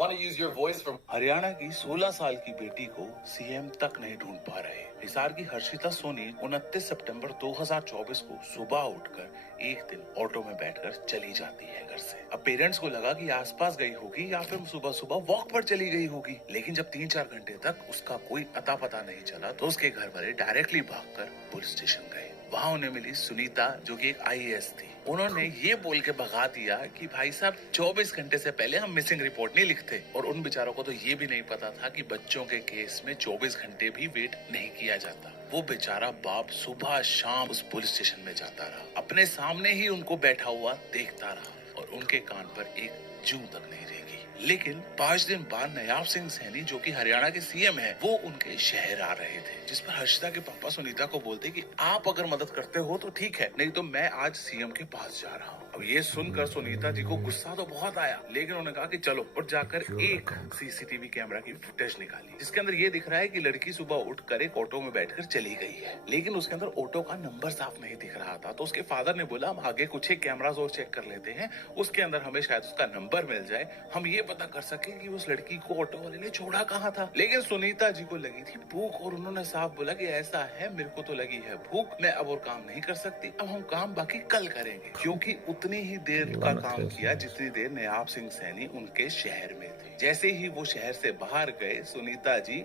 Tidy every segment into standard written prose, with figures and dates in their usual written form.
Want to use your voice for Haryana की 16 साल की बेटी को सीएम तक नहीं ढूंढ पा रहे। हिसार की हर्षिता सोनी 29 सितंबर 2024 को सुबह उठकर एक दिन ऑटो में बैठकर चली जाती है घर से। अब पेरेंट्स को लगा कि आसपास गई होगी या फिर सुबह सुबह वॉक पर चली गई होगी, लेकिन जब 3-4 घंटे तक उसका कोई अता पता नहीं चला तो उसके घर वाले डायरेक्टली भागकर पुलिस स्टेशन गए। वहाँ उन्हें मिली सुनीता, जो कि एक आईएएस थी। उन्होंने ये बोल के भगा दिया कि भाई साहब 24 घंटे से पहले हम मिसिंग रिपोर्ट नहीं लिखते। और उन बेचारों को तो ये भी नहीं पता था कि बच्चों के केस में 24 घंटे भी वेट नहीं किया जाता। वो बेचारा बाप सुबह शाम उस पुलिस स्टेशन में जाता रहा, अपने सामने ही उनको बैठा हुआ देखता रहा और उनके कान पर एक जूं तक नहीं रहेगी। लेकिन 5 दिन बाद नयाब सिंह सैनी, जो कि हरियाणा के सीएम है, वो उनके शहर आ रहे थे, जिस पर हर्षिता के पापा सुनीता को बोलते कि आप अगर मदद करते हो तो ठीक है, नहीं तो मैं आज सीएम के पास जा रहा हूँ। अब ये सुनकर सुनीता जी को गुस्सा तो बहुत आया, लेकिन उन्होंने कहा कि चलो, और जाकर एक सीसीटीवी कैमरा की फुटेज निकाली, जिसके अंदर ये दिख रहा है कि लड़की सुबह उठकर एक ऑटो में बैठकर चली गई है, लेकिन उसके अंदर ऑटो का नंबर साफ नहीं दिख रहा था। तो उसके फादर ने बोला, हम आगे कुछ एक कैमरास और चेक कर लेते हैं, उसके अंदर हमें शायद उसका नंबर मिल जाए, हम ये पता कर सके कि उस लड़की को ऑटो वाले ने छोड़ा कहाँ था। लेकिन सुनीता जी को लगी थी भूख और उन्होंने साफ बोला कि ऐसा है, मेरे को तो लगी है भूख, मैं अब और काम नहीं कर सकती, अब हम काम बाकी कल करेंगे। क्योंकि उतनी ही देर का काम किया जितनी देर नयाब सिंह सैनी उनके शहर में थे। जैसे ही वो शहर से बाहर गए, सुनीता जी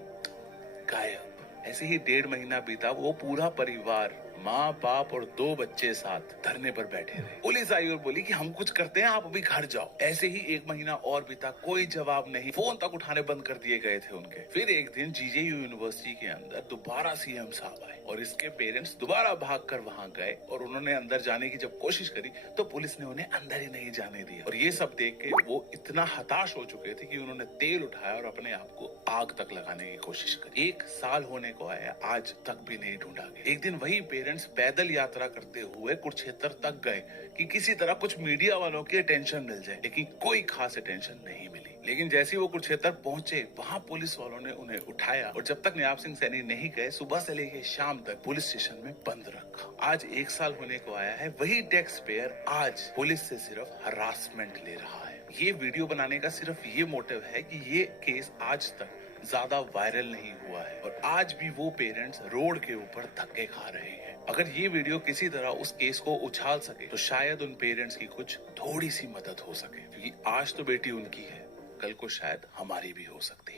गायब। ऐसे ही 1.5 महीना बीता। वो पूरा परिवार, माँ बाप और 2 बच्चे साथ धरने पर बैठे रहे। पुलिस आई और बोली कि हम कुछ करते हैं, आप अभी घर जाओ। ऐसे ही 1 महीना और बीता, कोई जवाब नहीं, फोन तक उठाने बंद कर दिए गए थे उनके। फिर एक दिन जीजेयू यूनिवर्सिटी के अंदर दोबारा सीएम साहब आए और इसके पेरेंट्स दोबारा भागकर वहां गए और उन्होंने अंदर जाने की जब कोशिश करी तो पुलिस ने उन्हें अंदर ही नहीं जाने दिया। और ये सब देख के वो इतना हताश हो चुके थे कि उन्होंने तेल उठाया और अपने आप को आग तक लगाने की कोशिश करी। 1 साल होने को आया, आज तक भी नहीं ढूंढा गया। एक दिन वही पेरेंट्स पैदल यात्रा करते हुए कुरुक्षेत्र तक गए कि किसी तरह कुछ मीडिया वालों की अटेंशन मिल जाए, लेकिन कोई खास अटेंशन नहीं मिली। लेकिन जैसे ही वो कुरुक्षेत्र पहुंचे, वहां पुलिस वालों ने उन्हें उठाया और जब तक नयाब सिंह सैनी नहीं गए, सुबह से लेकर शाम तक पुलिस स्टेशन में बंद रखा। आज 1 साल होने को आया है, वही टैक्स पेयर आज पुलिस से सिर्फ हरासमेंट ले रहा है। ये वीडियो बनाने का सिर्फ ये मोटिव है कि ये केस आज तक ज्यादा वायरल नहीं हुआ है और आज भी वो पेरेंट्स रोड के ऊपर धक्के खा रहे हैं। अगर ये वीडियो किसी तरह उस केस को उछाल सके तो शायद उन पेरेंट्स की कुछ थोड़ी सी मदद हो सके, क्योंकि आज तो बेटी उनकी है, कल को शायद हमारी भी हो सकती है।